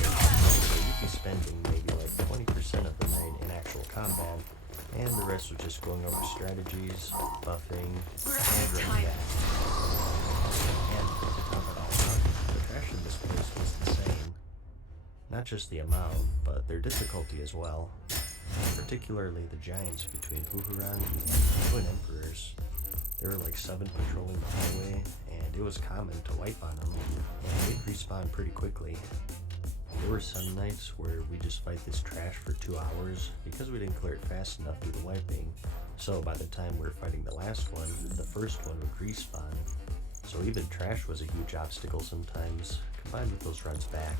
be spending maybe like 20% of the night in actual combat, and the rest was just going over strategies, buffing, and running back. And to top it all up, the trash in this place was insane. Not just the amount, but their difficulty as well. Particularly the giants between Huhuran and the Twin Emperors. There were like 7 patrolling the highway, and it was common to wipe on them, and they'd respawn pretty quickly. There were some nights where we just fight this trash for 2 hours because we didn't clear it fast enough due to wiping. So by the time we were fighting the last one, the first one would respawn. So even trash was a huge obstacle sometimes, combined with those runs back.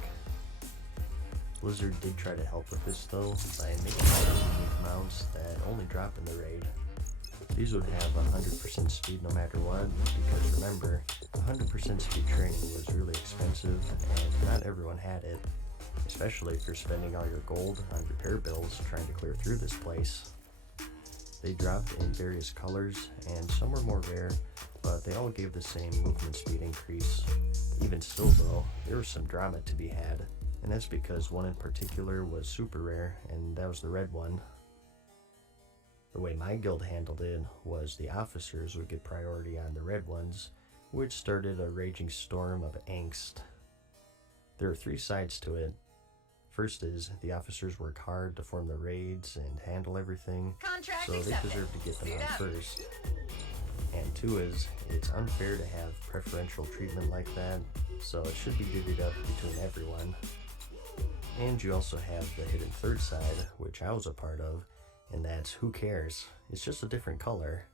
Blizzard did try to help with this though, by making unique mounts that only drop in the raid. These would have 100% speed no matter what, because remember, 100% speed training was really expensive, and not everyone had it, especially if you're spending all your gold on repair bills trying to clear through this place. They dropped in various colors, and some were more rare, but they all gave the same movement speed increase. Even still though, there was some drama to be had, and that's because one in particular was super rare, and that was the red one. The way my guild handled it was the officers would get priority on the red ones, which started a raging storm of angst. There are 3 sides to it. First is, the officers work hard to form the raids and handle everything, Contract so they accepted. deserve to get them Suit on up. first. And 2 is, it's unfair to have preferential treatment like that, so it should be divvied up between everyone. And you also have the hidden third side, which I was a part of, and that's who cares, it's just a different color.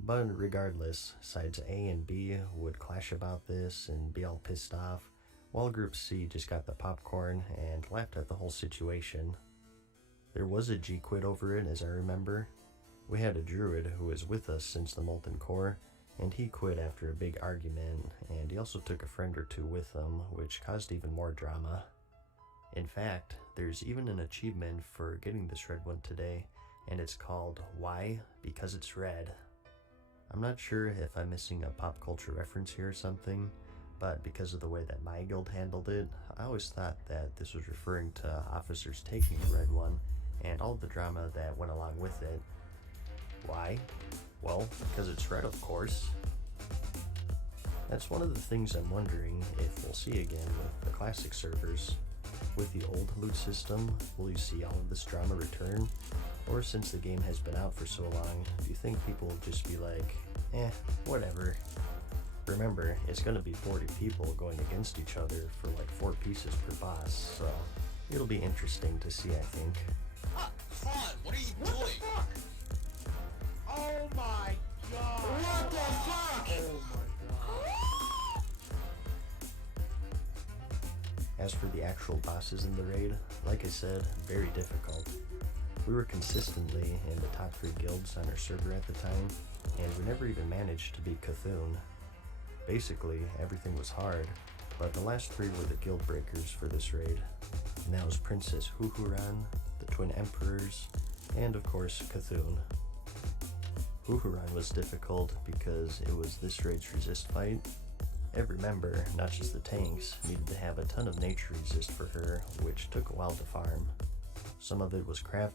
But regardless, sides A and B would clash about this and be all pissed off, while Group C just got the popcorn and laughed at the whole situation. There was a G quit over it, as I remember. We had a druid who was with us since the Molten Core, and he quit after a big argument, and he also took a friend or 2 with him, which caused even more drama. In fact, there's even an achievement for getting this red one today, and it's called Why? Because It's Red. I'm not sure if I'm missing a pop culture reference here or something, but because of the way that my guild handled it, I always thought that this was referring to officers taking the red one, and all the drama that went along with it. Why? Well, because it's red, of course. That's one of the things I'm wondering if we'll see again with the classic servers. With the old loot system, will you see all of this drama return? Or since the game has been out for so long, do you think people will just be like, whatever. Remember, it's gonna be 40 people going against each other for like 4 pieces per boss, so it'll be interesting to see, I think. Fawn, what are you doing? Oh my god! What the fuck? Oh my god. As for the actual bosses in the raid, like I said, very difficult. We were consistently in the top 3 guilds on our server at the time, and we never even managed to beat Cthulhu. Basically, everything was hard, but the last 3 were the guild breakers for this raid, and that was Princess Huhuran, the Twin Emperors, and of course Cthulhu. Huhuran was difficult because it was this raid's resist fight. Every member, not just the tanks, needed to have a ton of nature resist for her, which took a while to farm. Some of it was crafted